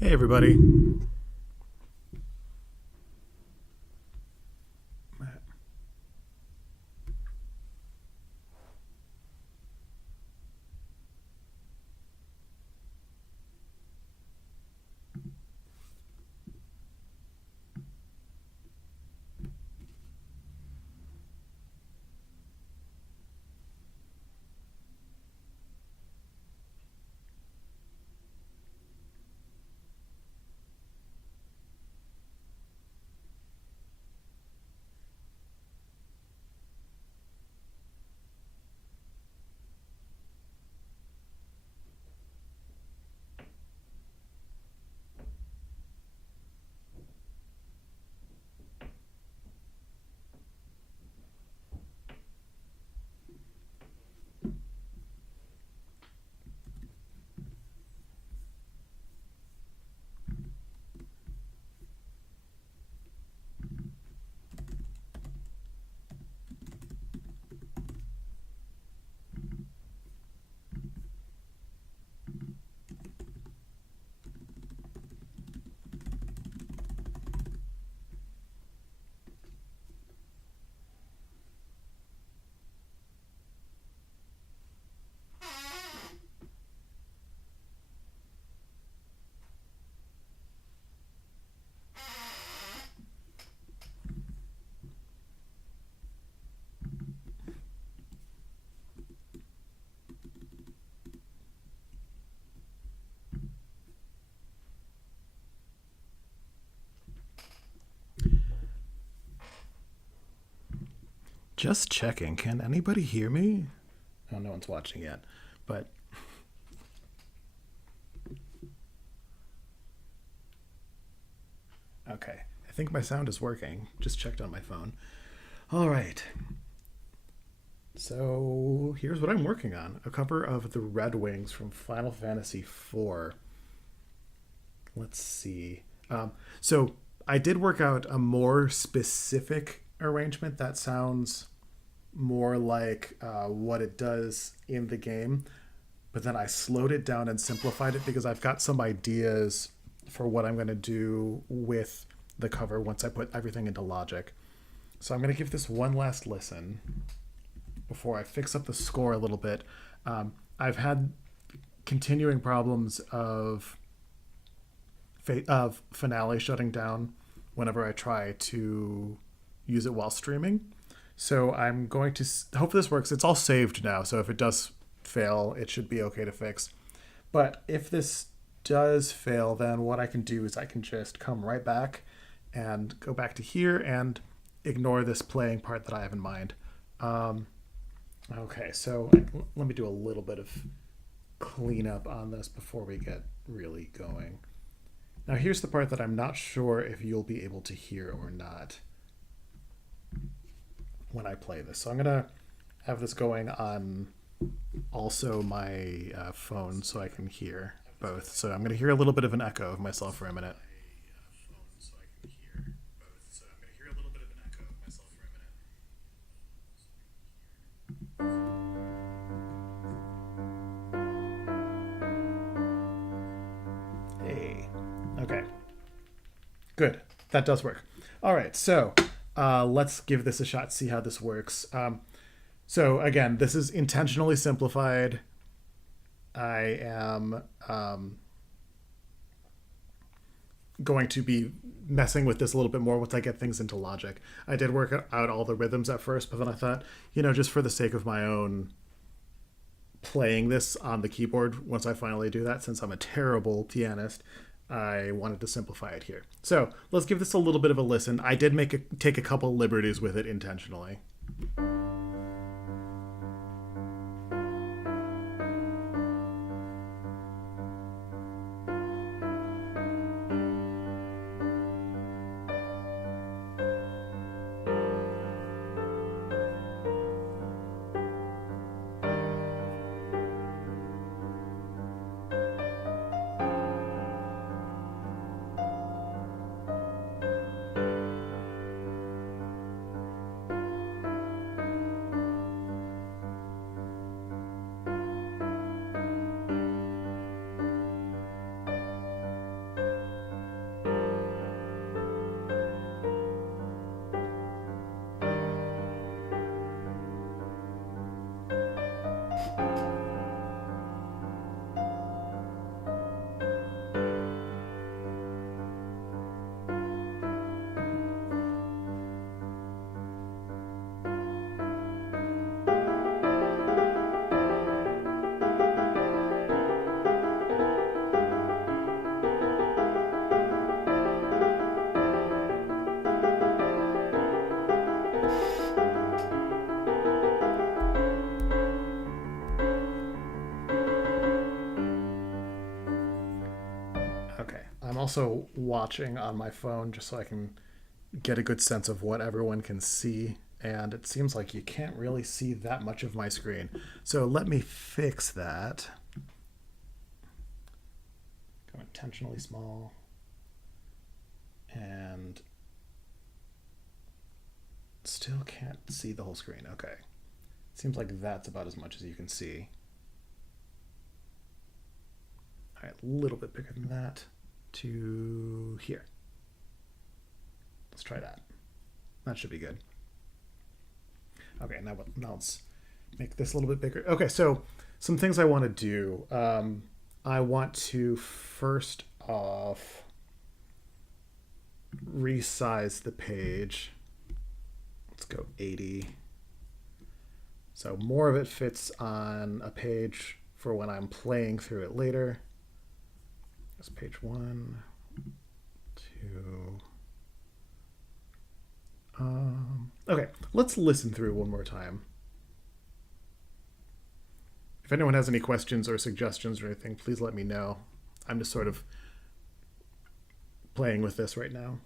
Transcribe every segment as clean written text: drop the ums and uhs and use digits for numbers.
Hey, everybody. Just checking. Can anybody hear me? Oh, no one's watching yet. But okay. I think my sound is working. Just checked on my phone. All right. So here's what I'm working on: a cover of the Red Wings from Final Fantasy IV. Let's see. So I did work out a more specific arrangement that sounds more like what it does in the game, but then I slowed it down and simplified it because I've got some ideas for what I'm going to do with the cover once I put everything into Logic. So I'm going to give this one last listen before I fix up the score a little bit. I've had continuing problems of Finale shutting down whenever I try to use it while streaming. So I'm going to hope this works. It's all saved now, so if it does fail, it should be okay to fix. But if this does fail, then what I can do is I can just come right back and go back to here and ignore this playing part that I have in mind. Um, okay, so let me do a little bit of cleanup on this before we get really going. Now, here's the part that I'm not sure if you'll be able to hear or not when I play this. So I'm going to have this going on also my phone so I can hear both. So I'm going to hear a little bit of an echo of myself for a minute. Hey. Okay. Good. That does work. All right. So let's give this a shot, see how this works. So again, this is intentionally simplified. I am going to be messing with this a little bit more once I get things into Logic. I did work out all the rhythms at first, but then I thought, just for the sake of my own playing this on the keyboard, once I finally do that, since I'm a terrible pianist, I wanted to simplify it here. So let's give this a little bit of a listen. I did take a couple liberties with it intentionally. also watching on my phone just so I can get a good sense of what everyone can see. And it seems like you can't really see that much of my screen. So let me fix that. Go intentionally small. And still can't see the whole screen. Okay. Seems like that's about as much as you can see. All right, a little bit bigger than that to here. Let's try that. That should be good. Okay, now let's make this a little bit bigger. Okay, so some things I want to do. I want to first off resize the page. Let's go 80. So more of it fits on a page for when I'm playing through it later. That's page 1, 2. Okay, let's listen through one more time. If anyone has any questions or suggestions or anything, please let me know. I'm just sort of playing with this right now.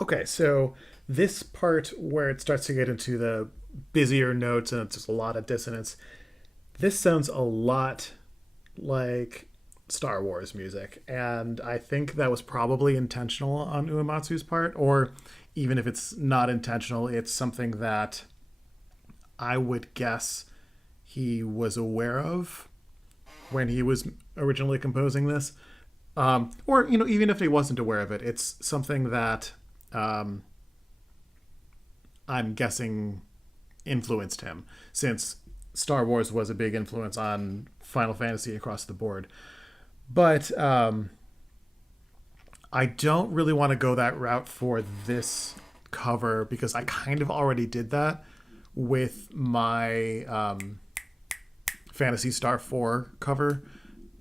Okay, so this part where it starts to get into the busier notes and it's just a lot of dissonance, this sounds a lot like Star Wars music. And I think that was probably intentional on Uematsu's part, or even if it's not intentional, it's something that I would guess he was aware of when he was originally composing this. Or, even if he wasn't aware of it, it's something that I'm guessing influenced him, since Star Wars was a big influence on Final Fantasy across the board. But I don't really want to go that route for this cover because I kind of already did that with my Phantasy Star 4 cover,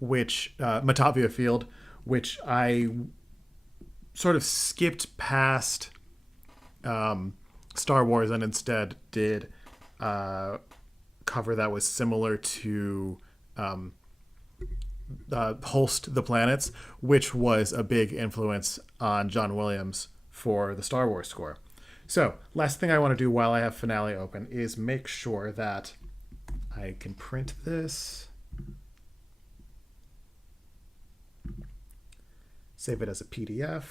which Matavia Field, which I sort of skipped past Star Wars and instead did cover that was similar to Holst the Planets, which was a big influence on John Williams for the Star Wars score. So, last thing I want to do while I have Finale open is make sure that I can print this, save it as a PDF.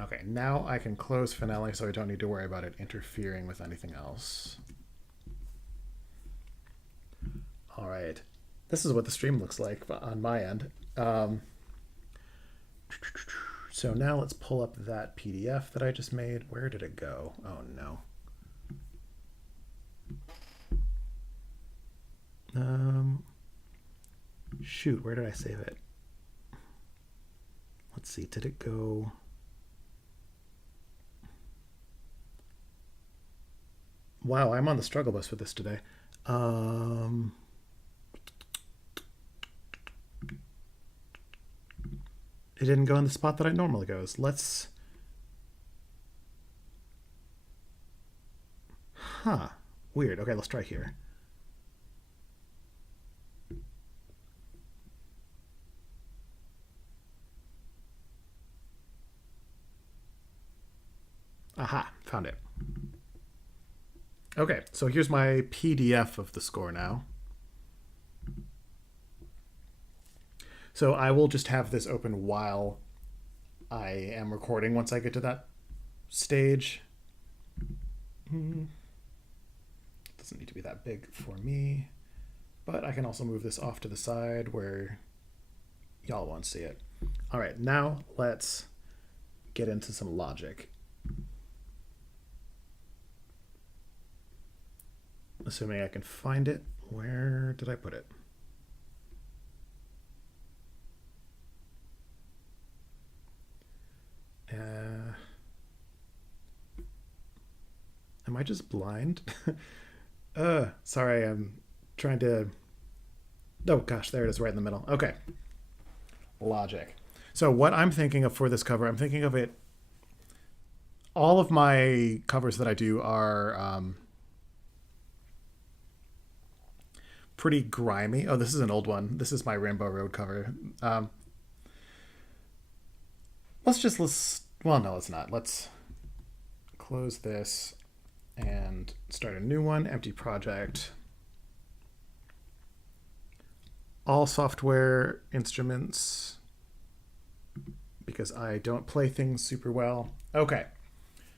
Okay, now I can close Finale so I don't need to worry about it interfering with anything else. All right, this is what the stream looks like on my end. So now let's pull up that PDF that I just made. Where did it go? Oh no. Shoot, where did I save it? Let's see, did it go? Wow, I'm on the struggle bus with this today. It didn't go in the spot that it normally goes. Let's... Huh. Weird. Okay, let's try here. Aha, found it. Okay, so here's my PDF of the score now. So I will just have this open while I am recording once I get to that stage. Doesn't need to be that big for me, but I can also move this off to the side where y'all won't see it. All right, now let's get into some logic. Assuming I can find it. Where did I put it? Am I just blind? Sorry, I'm trying to... Oh gosh, there it is right in the middle. Okay. Logic. So what I'm thinking of for this cover, I'm thinking of it... All of my covers that I do are pretty grimy. Oh, this is an old one. This is my Rainbow Road cover. Well, no, let's not. Let's close this and start a new one. Empty project. All software instruments, because I don't play things super well. Okay,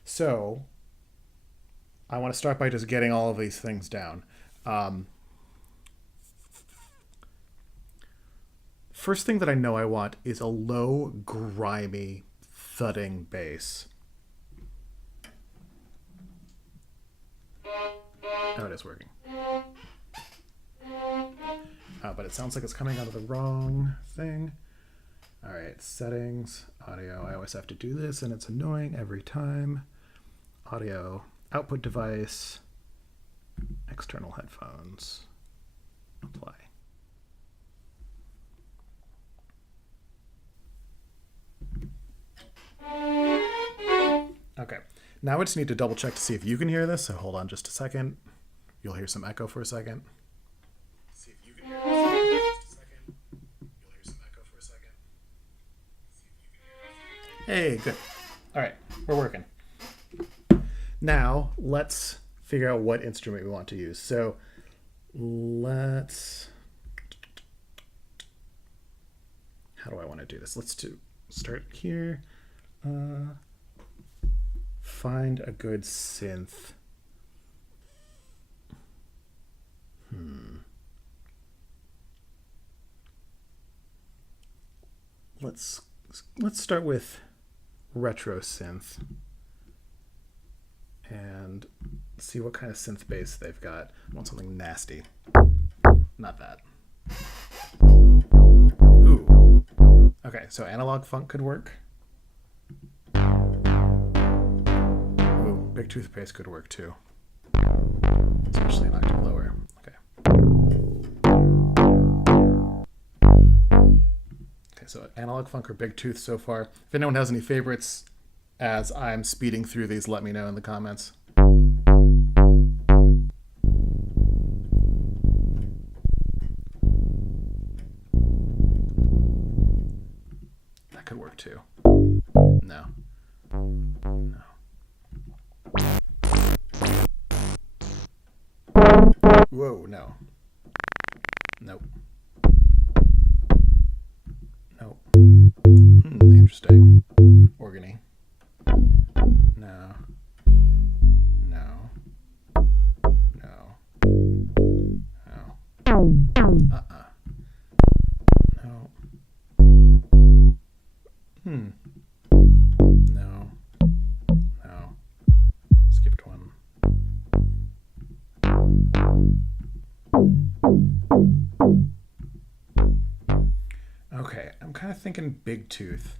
so I want to start by just getting all of these things down. First thing that I know I want is a low, grimy, thudding bass. Oh, it is working. But it sounds like it's coming out of the wrong thing. All right, settings, audio. I always have to do this, and it's annoying every time. Audio, output device, external headphones, apply. Okay, now I just need to double check to see if you can hear this, so hold on just a second. You'll hear some echo for a second. See if you can hear this. Just a second. You'll hear some echo for a second. See if you can hear this. Hey, good. All right, we're working. Now, let's figure out what instrument we want to use. So let's... How do I want to do this? Let's start here. Find a good synth. Let's start with retro synth and see what kind of synth bass they've got. I want something nasty. Not that. Ooh. Okay, so analog funk could work. Ooh, big toothpaste could work too. Especially an octave lower. Okay. Okay, so analog funk or big tooth so far. If anyone has any favorites as I'm speeding through these, let me know in the comments. That could work too. No. No. Whoa, no. Nope. Nope. Interesting. Organy. No. No. No. No. Uh-uh. No. No. No. Skipped one. Okay, I'm kind of thinking big tooth.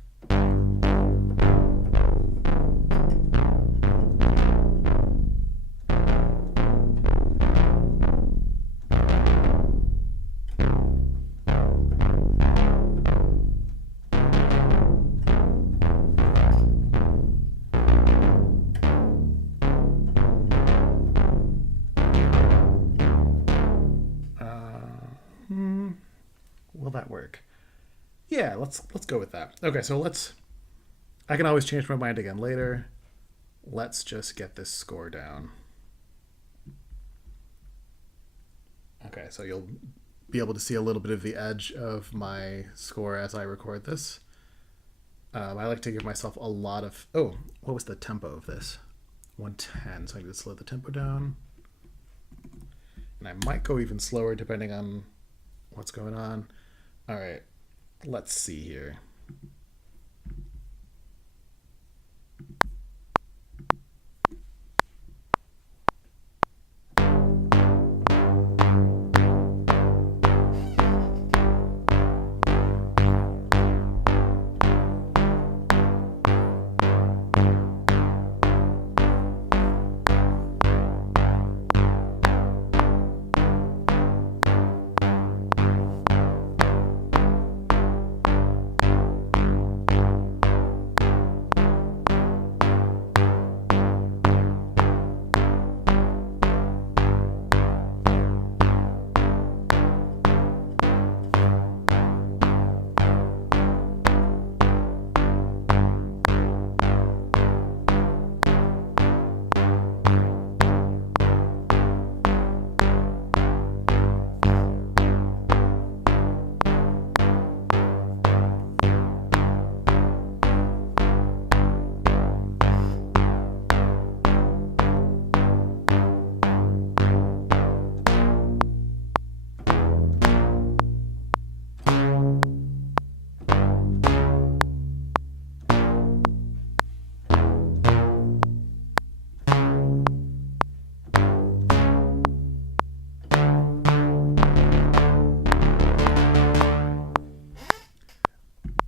Will that work? Yeah, let's go with that. Okay, so I can always change my mind again later. Let's just get this score down. Okay, so you'll be able to see a little bit of the edge of my score as I record this. I like to give myself a lot of... Oh, what was the tempo of this? 110, so I need to slow the tempo down. And I might go even slower depending on what's going on. All right, let's see here.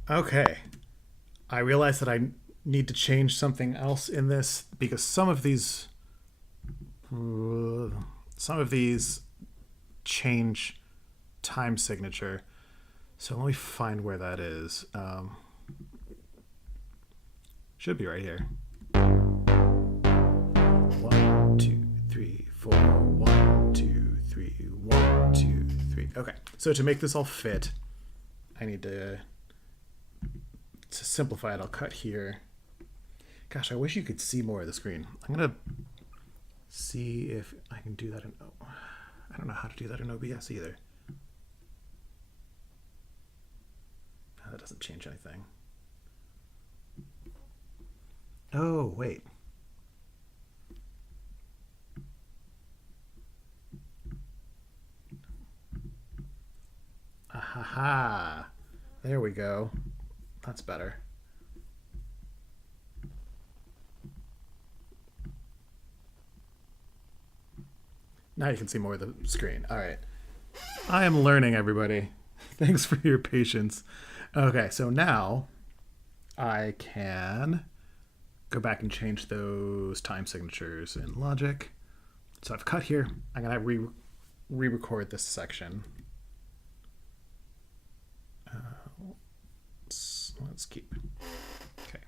Okay, I realize that I need to change something else in this because some of these change time signature. So let me find where that is. Should be right here. 1, 2, 3, 4. 1, 2, 3. 1, 2, 3. Okay, so to make this all fit, I need to simplify it. I'll cut here. Gosh, I wish you could see more of the screen. I'm gonna see if I can do that in... Oh, I don't know how to do that in OBS either. No, that doesn't change anything. Oh, wait. Ahaha. There we go. That's better. Now you can see more of the screen. All right. I am learning, everybody. Thanks for your patience. Okay, so now I can go back and change those time signatures in Logic. So I've cut here. I'm going to re-record this section. Let's keep. Okay.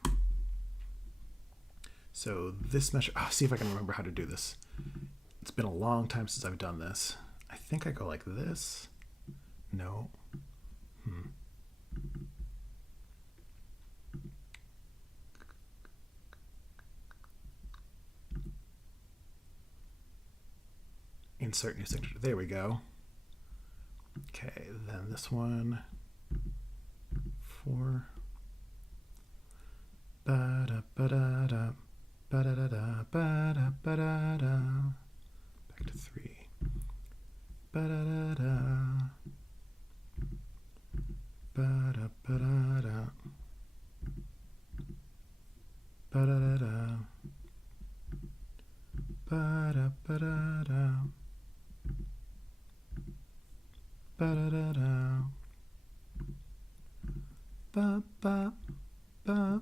So this measure, see if I can remember how to do this. It's been a long time since I've done this. I think I go like this. No. Insert new signature. There we go. Okay, then this one. 4. Ba-da, ba-da-da, ba-da-da-da, ba-da, ba-da-da. Back to 3. Ba-da-da-da. Ba-da, ba-da-da. Ba-da-da-da. Ba-da, ba-da-da. Ba-da-da-da. Ba, ba, ba.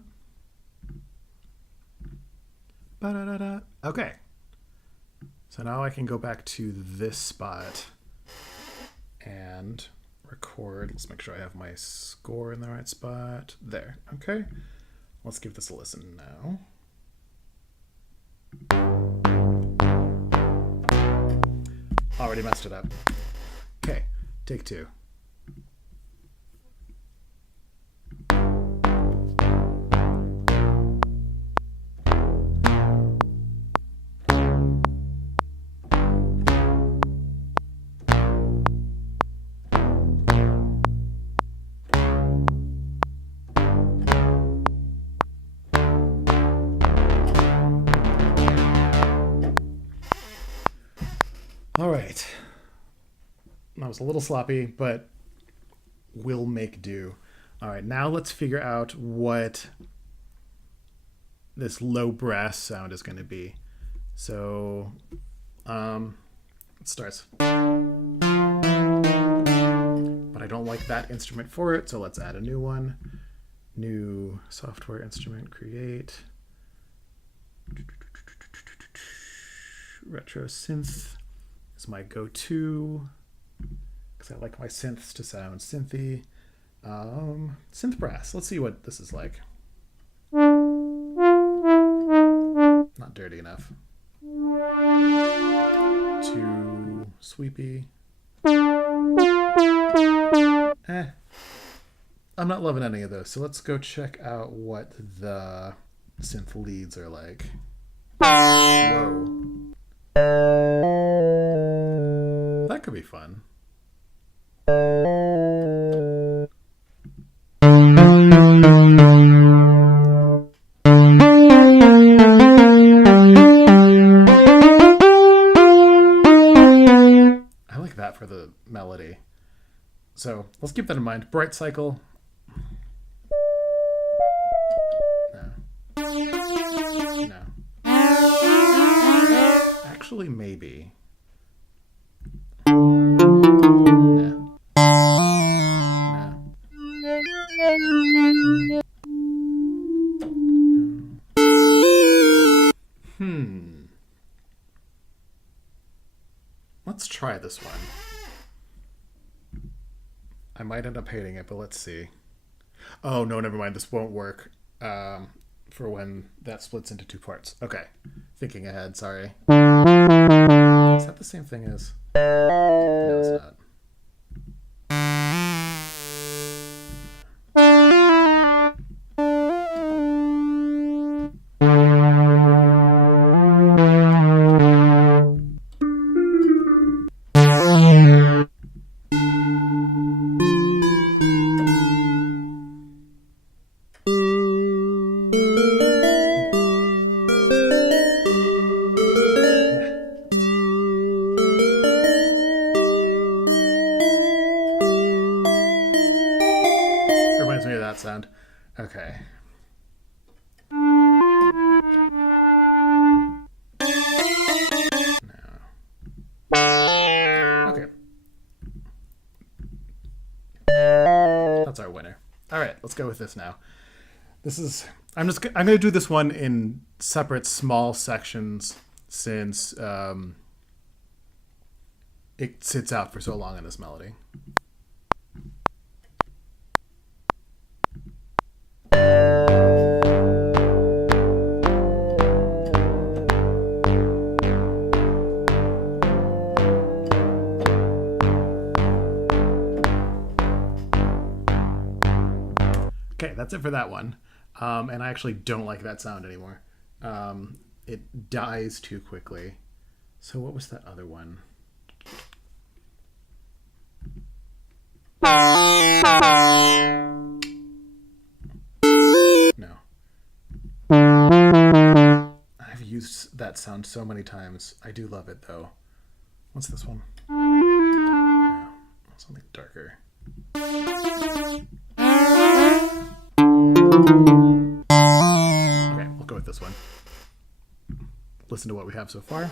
Ba-da-da-da. Okay. So now I can go back to this spot and record. Let's make sure I have my score in the right spot. There. Okay. Let's give this a listen now. Already messed it up. Okay. Take 2. All right. That was a little sloppy, but we'll make do. All right, now let's figure out what this low brass sound is going to be. So it starts. But I don't like that instrument for it, so let's add a new one. New software instrument, create. Retro synth is my go-to because I like my synths to sound synthy. Synth brass. Let's see what this is like. Not dirty enough. Too sweepy. I'm not loving any of those. So let's go check out what the synth leads are like. Whoa. That could be fun. I like that for the melody. So let's keep that in mind. Bright cycle. No. Actually, maybe. No. Let's try this one. I might end up hating it, but let's see. Oh, no, never mind. This won't work for when that splits into 2 parts. Okay. Thinking ahead, sorry. Is that the same thing as... No, it's not. Reminds me of that sound. Okay. Okay. That's our winner. All right, let's go with this now. This is I'm going to do this one in separate small sections since it sits out for so long in this melody. Okay, that's it for that one. And I actually don't like that sound anymore. It dies too quickly. So what was that other one? No. I've used that sound so many times. I do love it though. What's this one? No, something darker. Okay, we'll go with this one. Listen to what we have so far.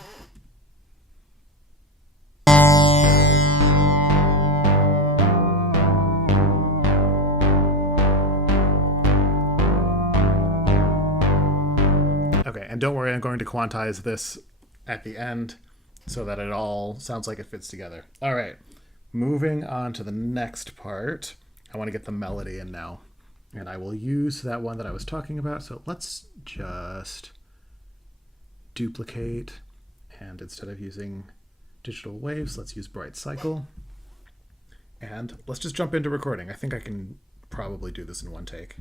Okay, and don't worry, I'm going to quantize this at the end so that it all sounds like it fits together. All right, moving on to the next part. I want to get the melody in now, and I will use that one that I was talking about. So let's just duplicate, and instead of using digital waves, let's use bright cycle. And let's just jump into recording. I think I can probably do this in one take.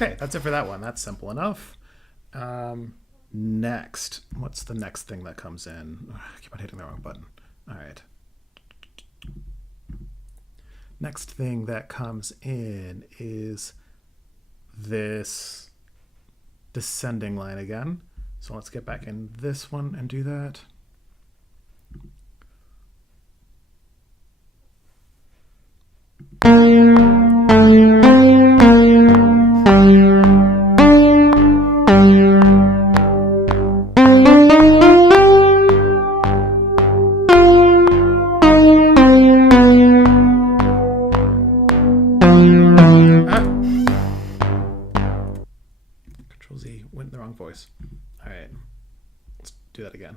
Okay, that's it for that one. That's simple enough. Next, what's the next thing that comes in? Ugh, I keep on hitting the wrong button. All right. Next thing that comes in is this descending line again. So let's get back in this one and do that. Control Z, went in the wrong voice. All right, let's do that again.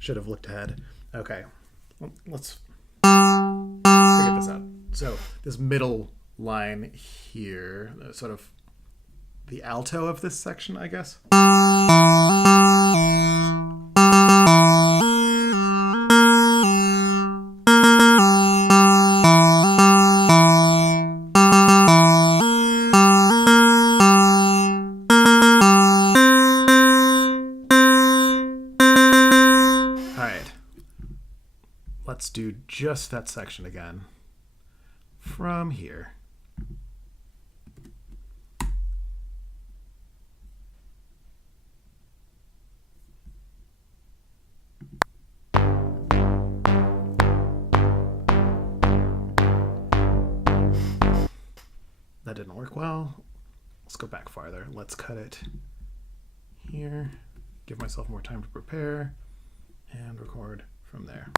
Should have looked ahead. Okay, let's figure this out. So this middle line here, sort of the alto of this section, I guess. Let's do just that section again from here. That didn't work well. Let's go back farther. Let's cut it here. give myself more time to prepare, and record from there.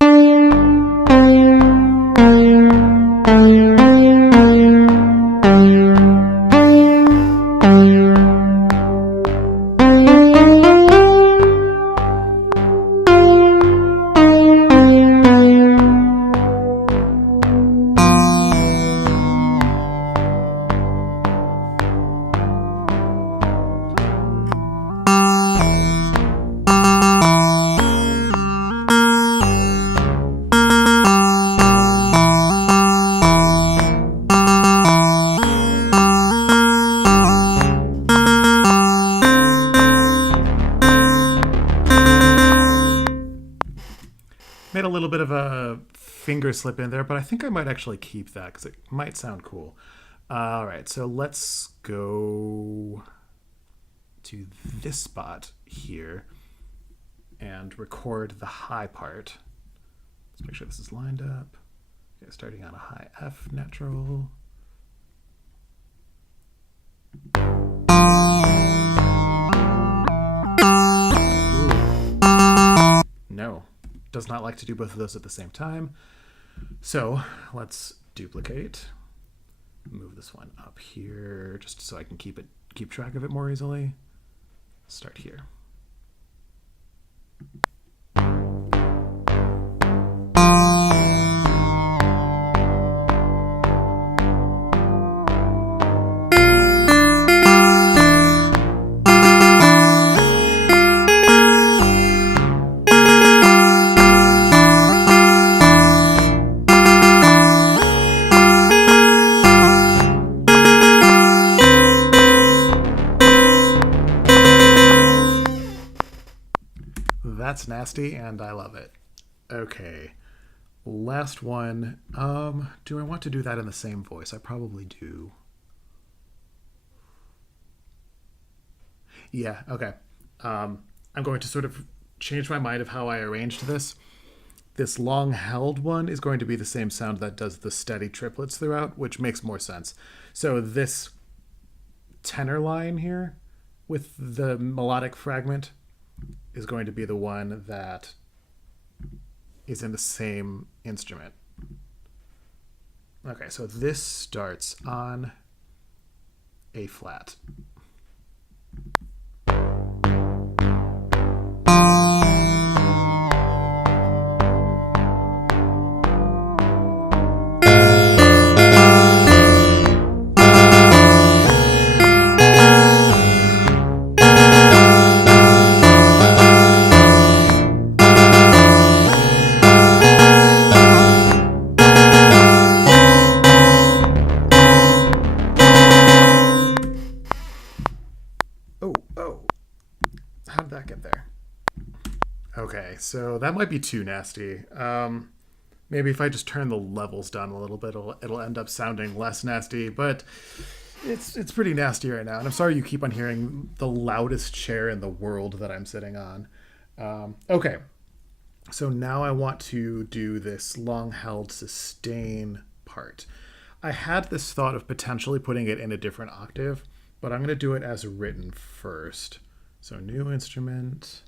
Made a little bit of a finger slip in there, but I think I might actually keep that because it might sound cool. All right, so let's go to this spot here and record the high part. Let's make sure this is lined up. Okay, starting on a high F natural. Ooh. No. Does not like to do both of those at the same time. So let's duplicate. Move this one up here just so I can keep track of it more easily. Start here. That's nasty, and I love it. Okay, last one. Do I want to do that in the same voice? I probably do. Yeah, okay. I'm going to sort of change my mind of how I arranged this. This long held one is going to be the same sound that does the steady triplets throughout, which makes more sense. So this tenor line here with the melodic fragment is going to be the one that is in the same instrument. Okay, so this starts on A flat. How did that get there? Okay, so that might be too nasty. Maybe if I just turn the levels down a little bit, it'll end up sounding less nasty, but it's pretty nasty right now. And I'm sorry you keep on hearing the loudest chair in the world that I'm sitting on. Okay, so now I want to do this long-held sustain part. I had this thought of potentially putting it in a different octave, but I'm going to do it as written first. So new instrument.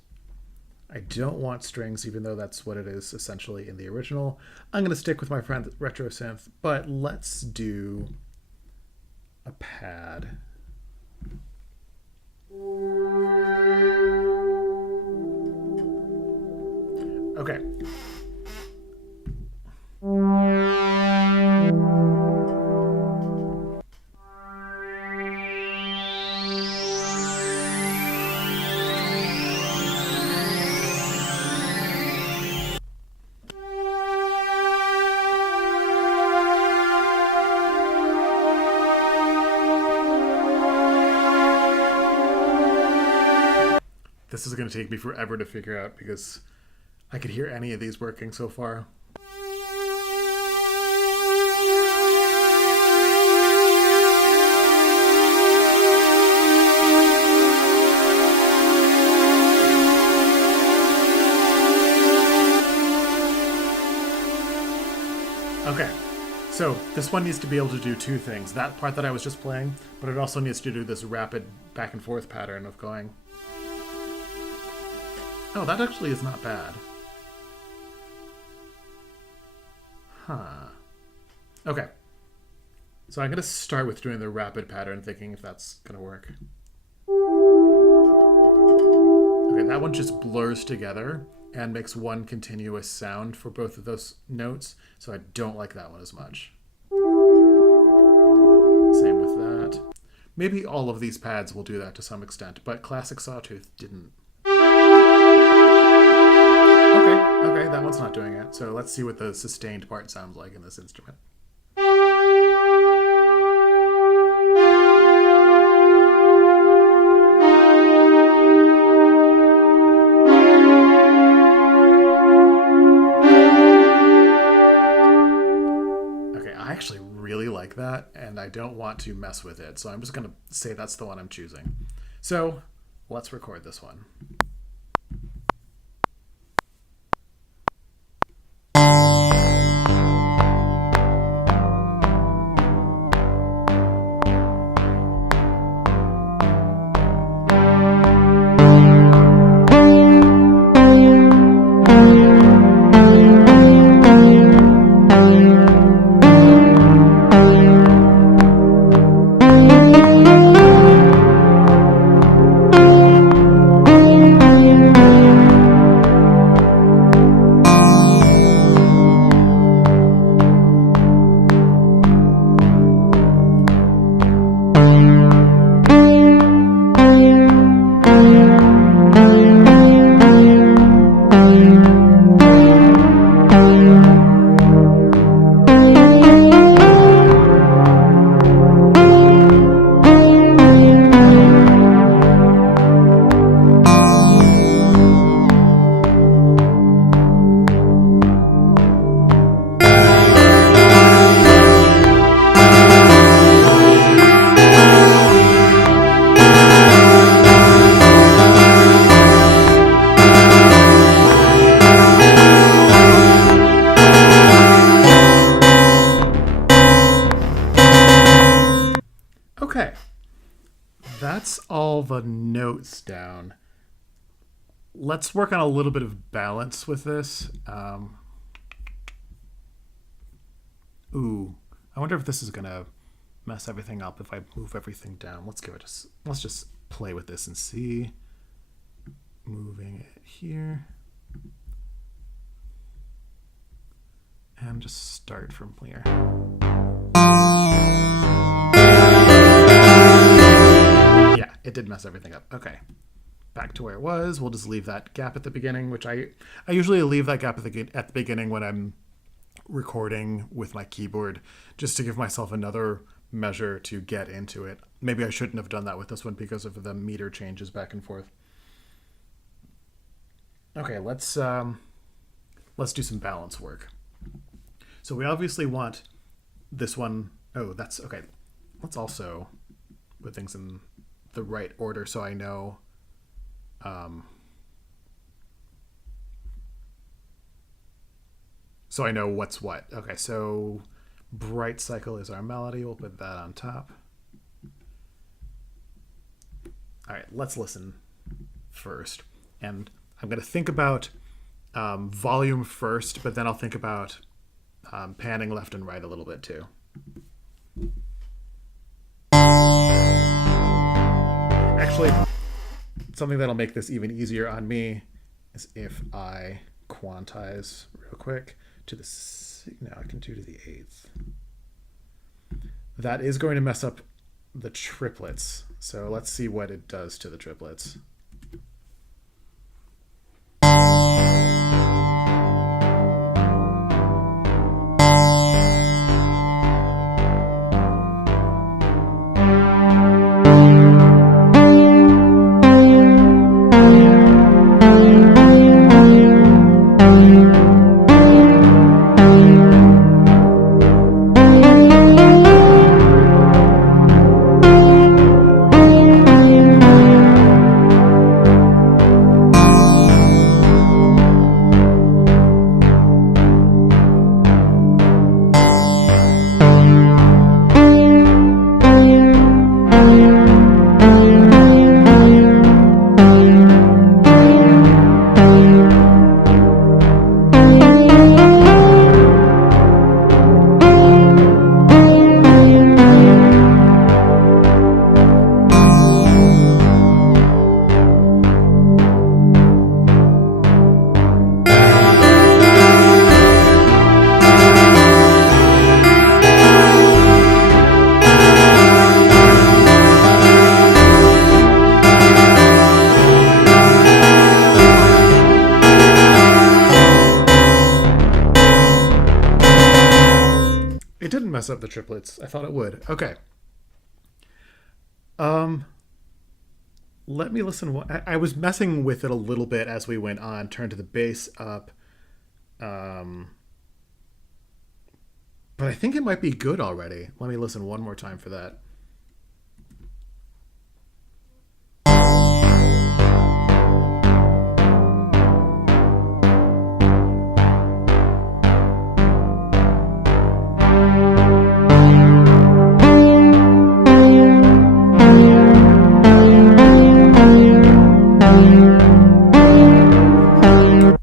I don't want strings, even though that's what it is essentially in the original. I'm going to stick with my friend Retro Synth, but let's do a pad. Okay. This is going to take me forever to figure out because I could hear any of these working so far. Okay, so this one needs to be able to do two things. That part that I was just playing, but it also needs to do this rapid back and forth pattern of going. Oh, that actually is not bad. Huh. Okay. So I'm going to start with doing the rapid pattern, thinking if that's going to work. Okay, that one just blurs together and makes one continuous sound for both of those notes, so I don't like that one as much. Same with that. Maybe all of these pads will do that to some extent, but Classic Sawtooth didn't. Okay, that one's not doing it. So let's see what the sustained part sounds like in this instrument. Okay, I actually really like that, and I don't want to mess with it, so I'm just going to say that's the one I'm choosing. So let's record this one. Okay, that's all the notes down. Let's work on a little bit of balance with this. Ooh, I wonder if this is gonna mess everything up if I move everything down. Let's just play with this and see. Moving it here. And just start from here. Yeah, it did mess everything up. Okay. Back to where it was. We'll just leave that gap at the beginning, which I usually leave that gap at the beginning when I'm recording with my keyboard, just to give myself another measure to get into it. Maybe I shouldn't have done that with this one because of the meter changes back and forth. Okay, let's do some balance work. So we obviously want this one. Oh, that's okay. Let's also put things in the right order so I know. So I know what's what. Okay, so bright cycle is our melody. We'll put that on top. All right, let's listen first. And I'm going to think about volume first, but then I'll think about panning left and right a little bit too. Actually, something that'll make this even easier on me is if I quantize real quick to the, no, I can do to the eighth. That is going to mess up the triplets. So let's see what it does to the triplets. It didn't mess up the triplets. I thought it would. Okay. Let me listen. I was messing with it a little bit as we went on. Turned the bass up. But I think it might be good already. Let me listen one more time for that.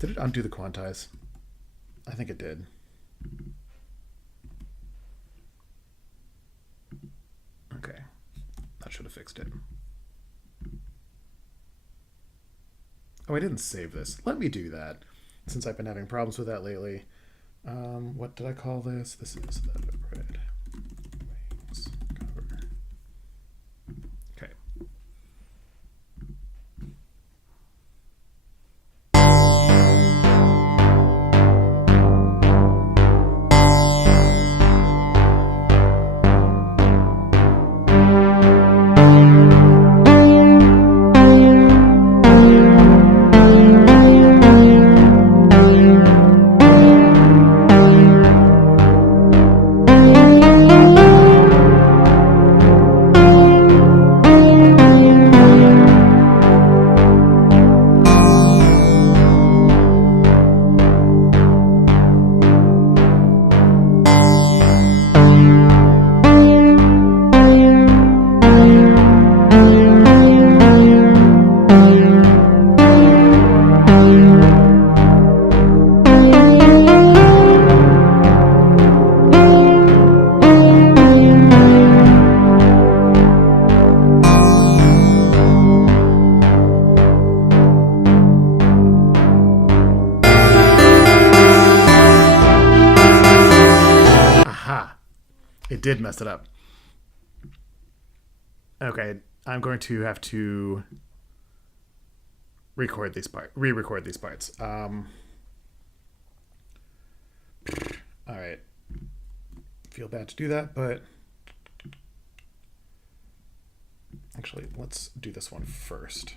Did it undo the quantize? I think it did. Okay. That should have fixed it. Oh, I didn't save this. Let me do that, since I've been having problems with that lately. What did I call this? This is the red wings cover. Okay. It did mess it up. Okay, I'm going to have to re-record these parts. All right. Feel bad to do that, but actually, let's do this one first.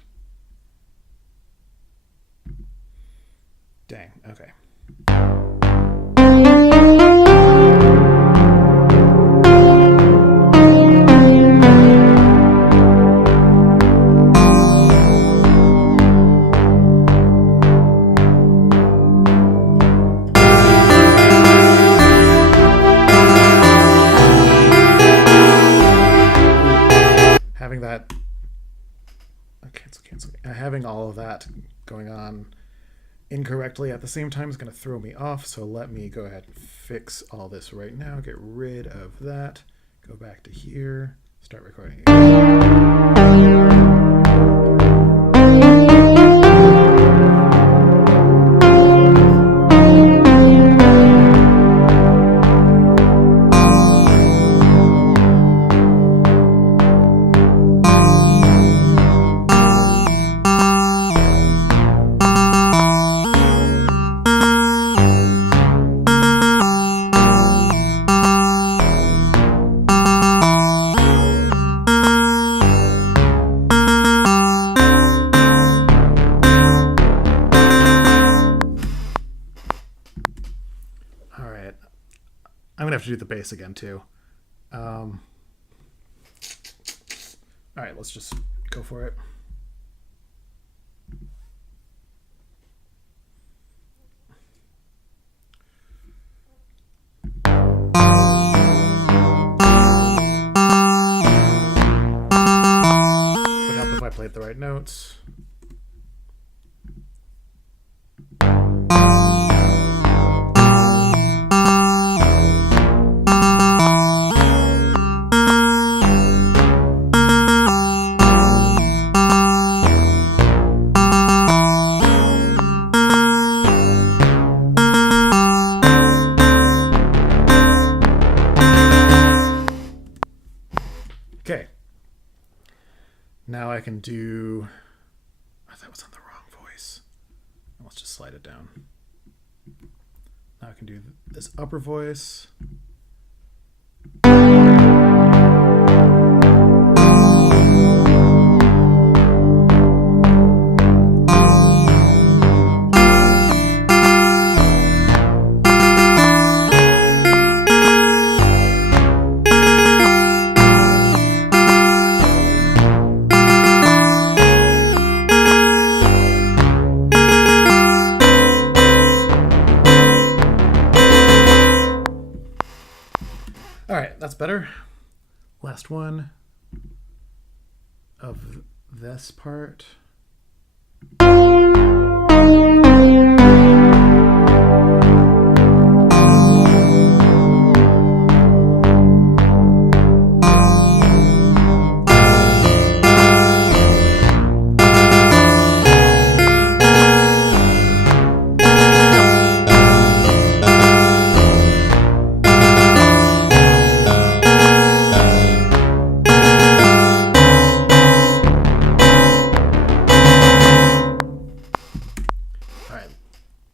Dang, okay. Having all of that going on incorrectly at the same time is going to throw me off, so let me go ahead and fix all this right now. Get rid of that. Go back to here. Start recording again. To do the bass again too. All right, let's just go for it. Would help if I played the right notes. Okay. Now I can do... Oh, that was on the wrong voice. Let's just slide it down. Now I can do this upper voice. All right, that's better. Last one of this part.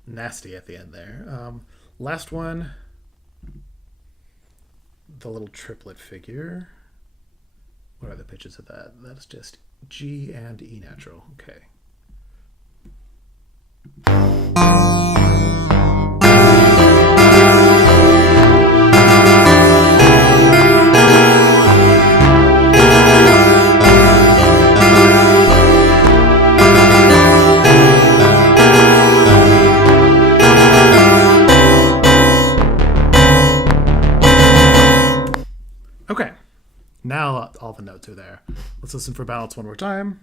Nasty at the end there. Last one, the little triplet figure. What are the pitches of that? That's just G and E natural. Okay. Okay, now all the notes are there. Let's listen for balance one more time.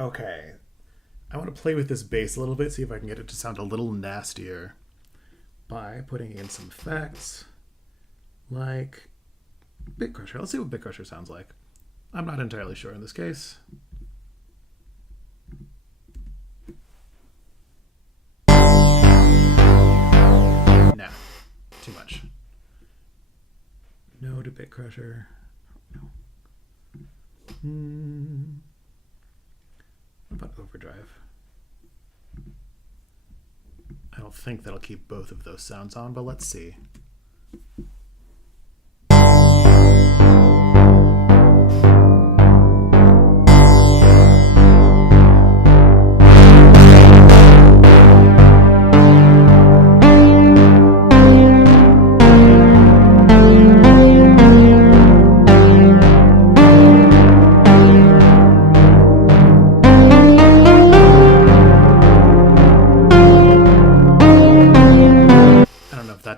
Okay, I want to play with this bass a little bit, see if I can get it to sound a little nastier by putting in some effects like Bit Crusher. Let's see what Bit Crusher sounds like. I'm not entirely sure in this case. No, too much. No to Bit Crusher. No. What about Overdrive? I don't think that'll keep both of those sounds on, but let's see.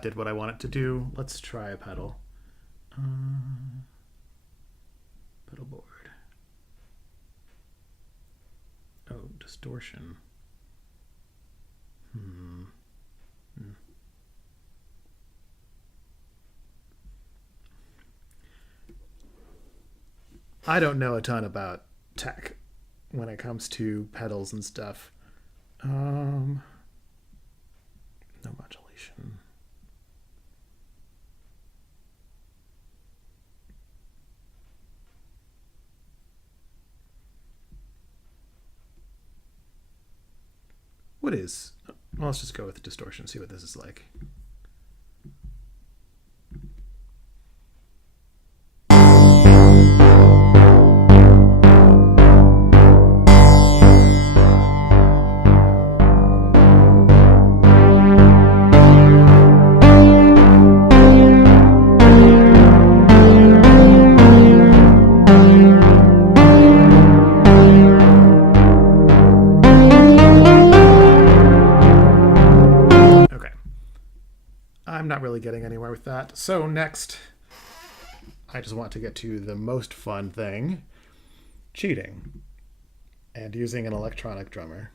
Did what I want it to do. Let's try a pedal. Pedal board. Oh, distortion. I don't know a ton about tech when it comes to pedals and stuff. No modulation. What is? Well, let's just go with distortion, see what this is like. not really getting anywhere with that. So next, I just want to get to the most fun thing, cheating and using an electronic drummer.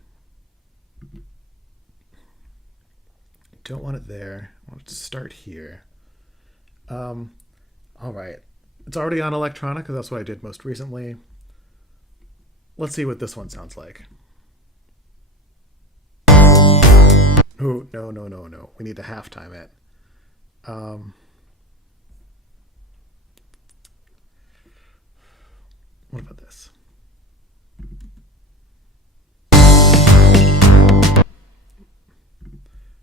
Don't want it there. I want it to start here. All right. It's already on electronic because that's what I did most recently. Let's see what this one sounds like. Oh, no. We need to halftime it. What about this?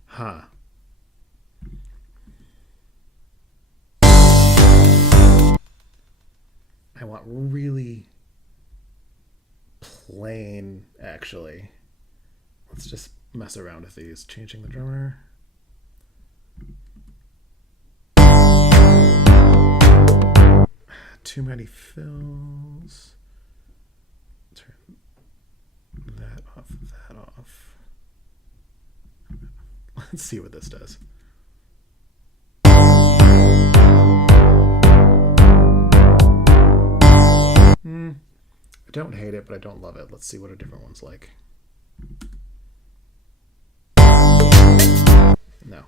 Huh. I want really plain, actually. Let's just mess around with these. Changing the drummer. Too many fills. Turn that off, that off. Let's see what this does. I don't hate it, but I don't love it. Let's see what a different one's like. No.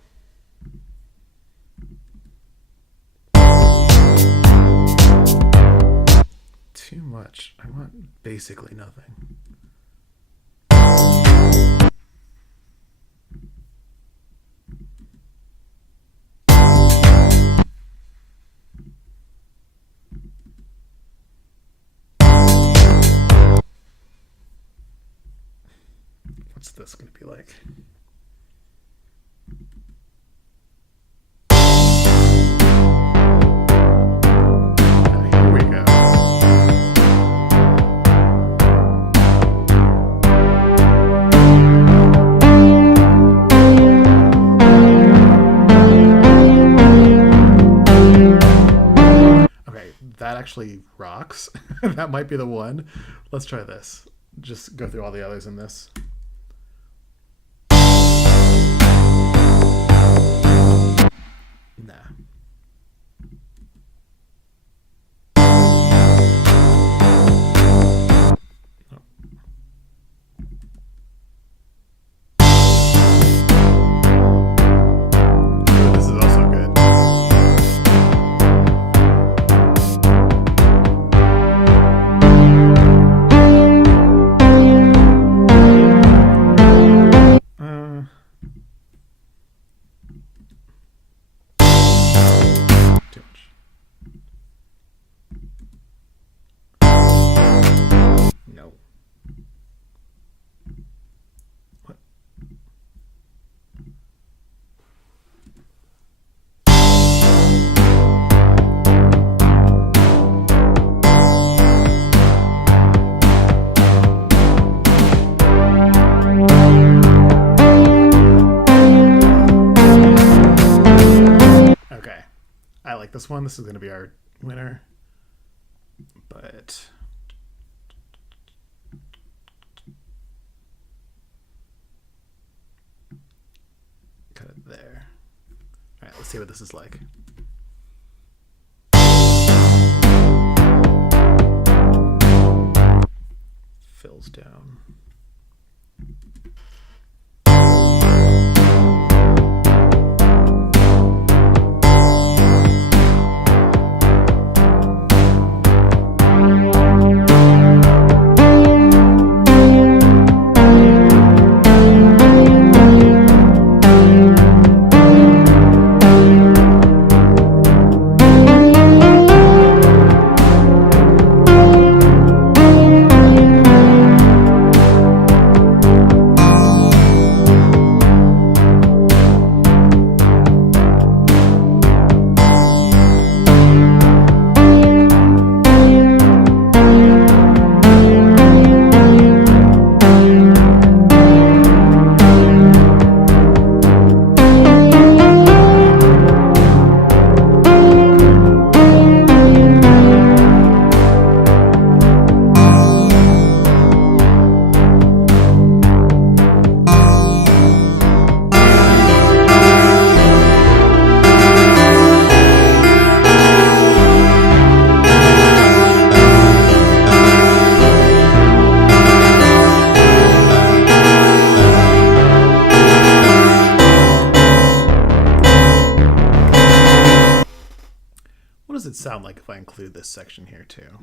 Too much. I want basically nothing. What's this going to be like? Here we go. Okay, that actually rocks. That might be the one. Let's try this. Just go through all the others in this. Nah. Oh. This is also good. Too much. No. What? Okay. I like this one. This is going to be our winner. But cut it there. All right, let's see what this is like. Fills down. sound like if I include this section here too.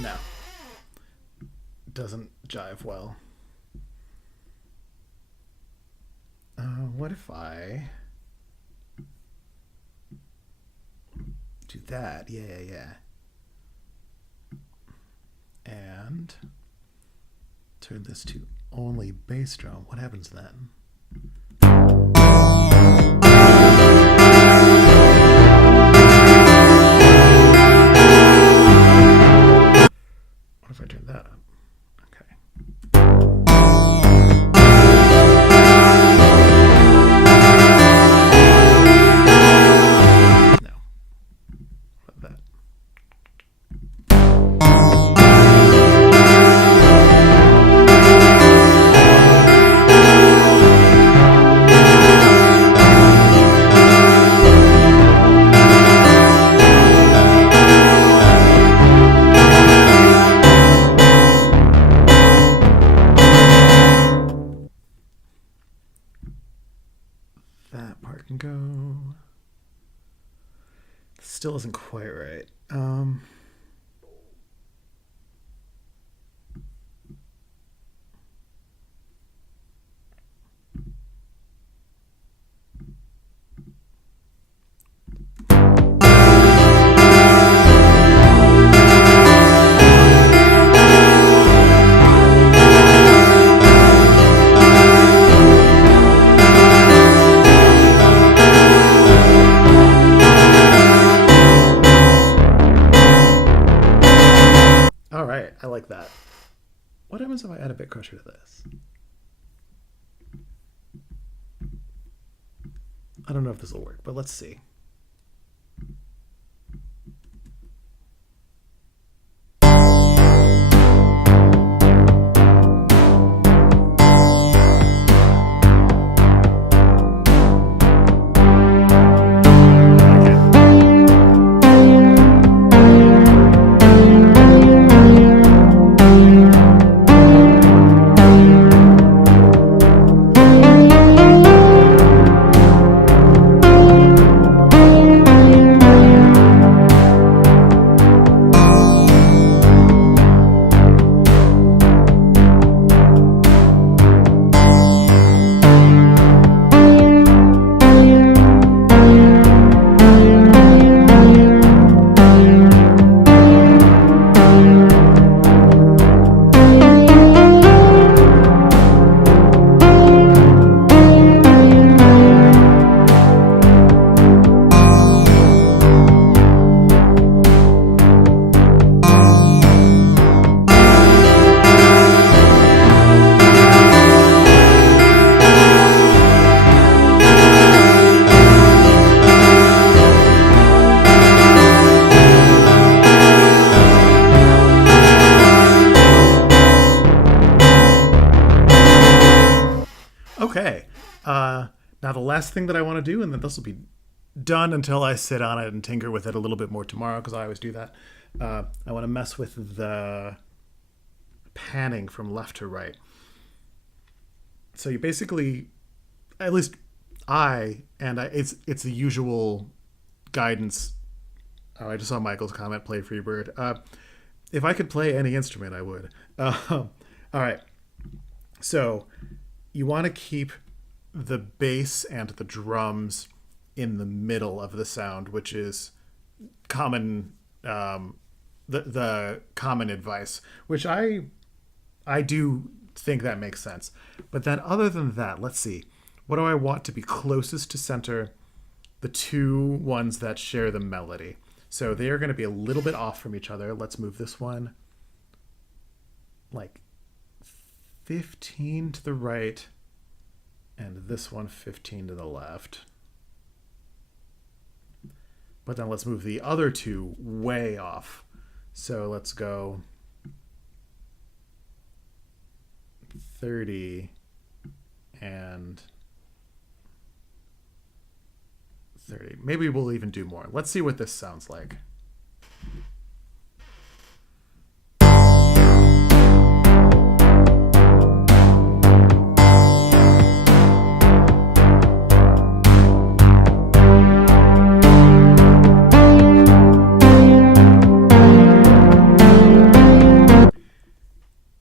No. Doesn't jive well. What if I do that? Yeah. And turn this to only bass drum. What happens then? What if I turn that up? Okay. No. What about that? That part can go. Still isn't quite right. All right, I like that. What happens if I add a bit crusher to this? I don't know if this will work, but let's see. Okay. Now the last thing that I want to do, and then this will be done until I sit on it and tinker with it a little bit more tomorrow, because I always do that. I want to mess with the panning from left to right. So you basically, at least it's the usual guidance. Oh, I just saw Michael's comment, play Freebird. If I could play any instrument, I would. All right. So you want to keep the bass and the drums in the middle of the sound, which is common, the common advice, which I do think that makes sense. But then other than that, let's see. What do I want to be closest to center? The two ones that share the melody. So they are going to be a little bit off from each other. Let's move this one like 15 to the right and this one 15 to the left. But then let's move the other two way off. So let's go 30 and 30. Maybe we'll even do more. Let's see what this sounds like.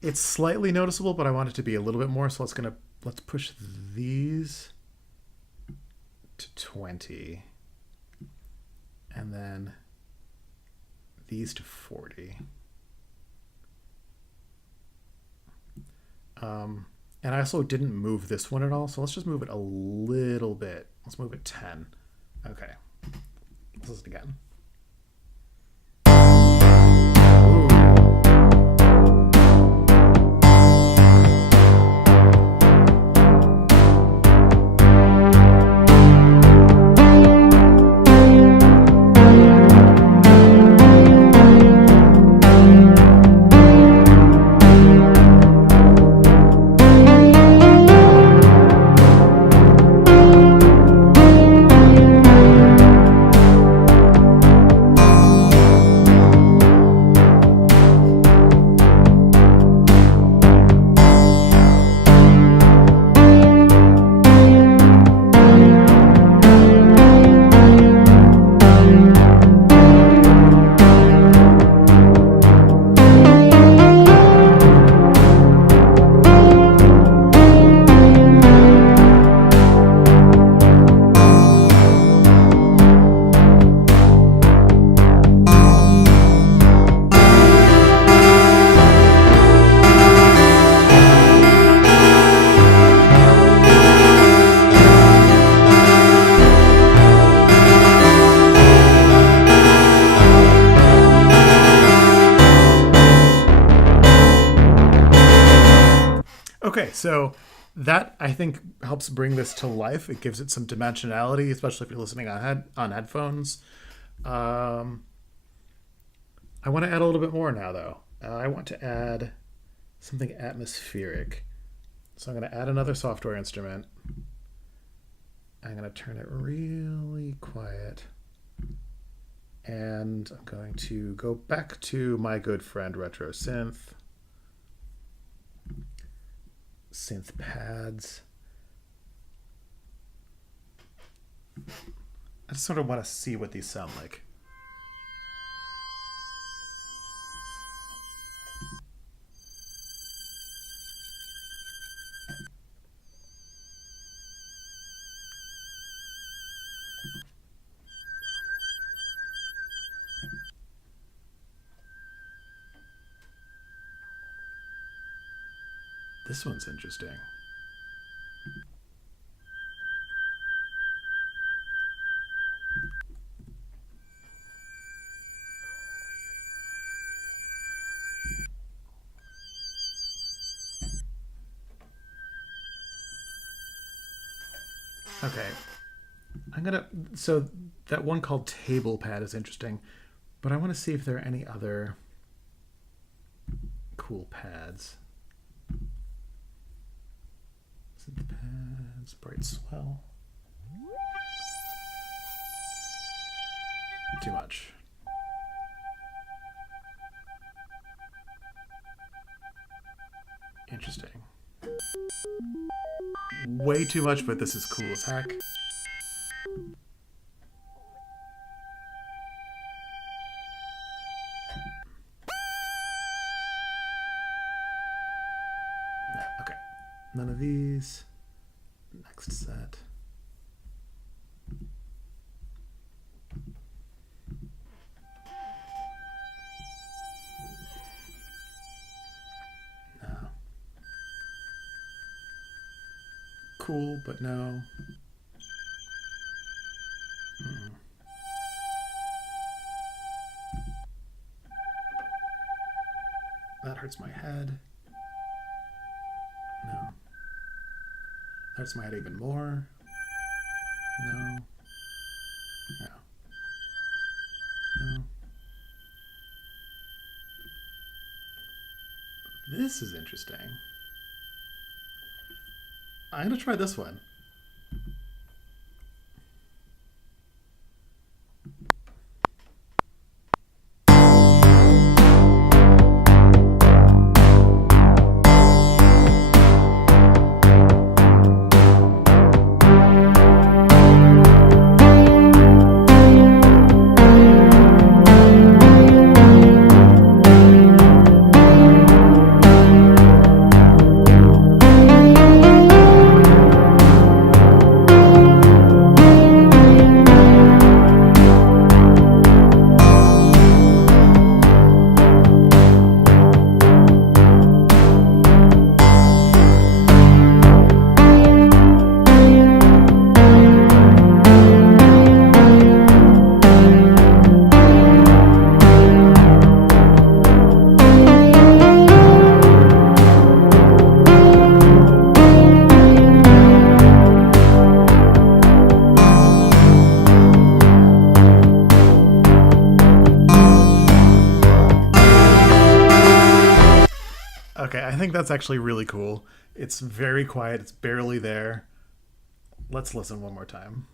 it's slightly noticeable, but I want it to be a little bit more. So let's push these to 20, and then these to 40. And I also didn't move this one at all, so let's just move it a little bit. Let's move it 10. Okay. Let's listen again. Okay, so that I think helps bring this to life. It gives it some dimensionality, especially if you're listening on headphones. I want to add a little bit more now, though. I want to add something atmospheric. So I'm going to add another software instrument. I'm going to turn it really quiet. And I'm going to go back to my good friend Retro Synth pads. I just sort of want to see what these sound like. This one's interesting. Okay. So that one called Table Pad is interesting, but I want to see if there are any other cool pads. Pads, bright swell. Too much. Interesting. Way too much, but this is cool as heck. Okay. None of these. Next set. No. Cool, but no. That hurts my head. No. Hurts my head even more. No. No. No. This is interesting. I'm going to try this one. I think that's actually really cool. It's very quiet. It's barely there. Let's listen one more time.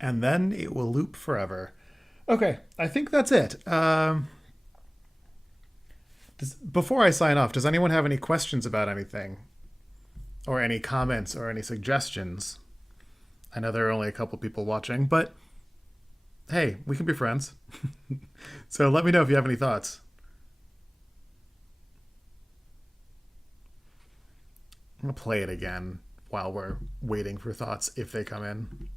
And then it will loop forever. Okay, I think that's it. Before I sign off, does anyone have any questions about anything? Or any comments or any suggestions? I know there are only a couple people watching, but hey, we can be friends. So let me know if you have any thoughts. I'm going to play it again while we're waiting for thoughts if they come in.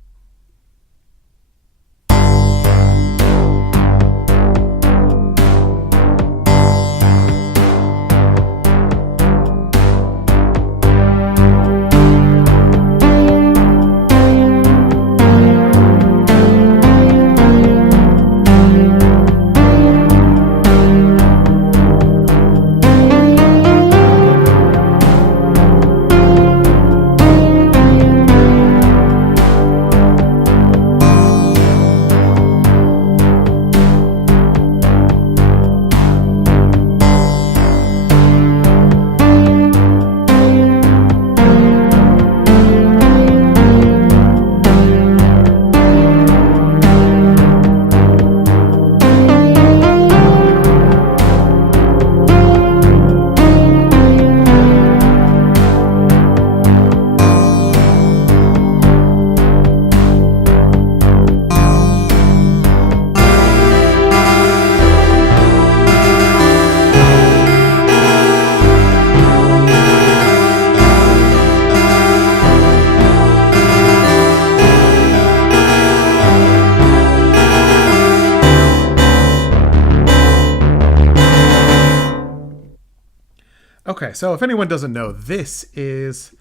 Okay, so if anyone doesn't know, this is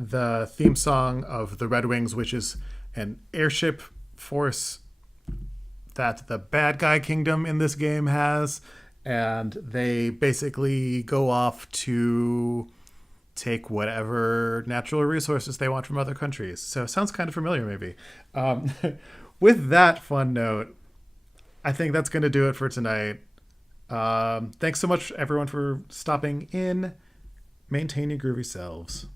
the theme song of the Red Wings, which is an airship force that the bad guy kingdom in this game has. And they basically go off to take whatever natural resources they want from other countries. So it sounds kind of familiar, maybe. With that fun note, I think that's going to do it for tonight. Thanks so much, everyone, for stopping in. Maintain your groovy selves.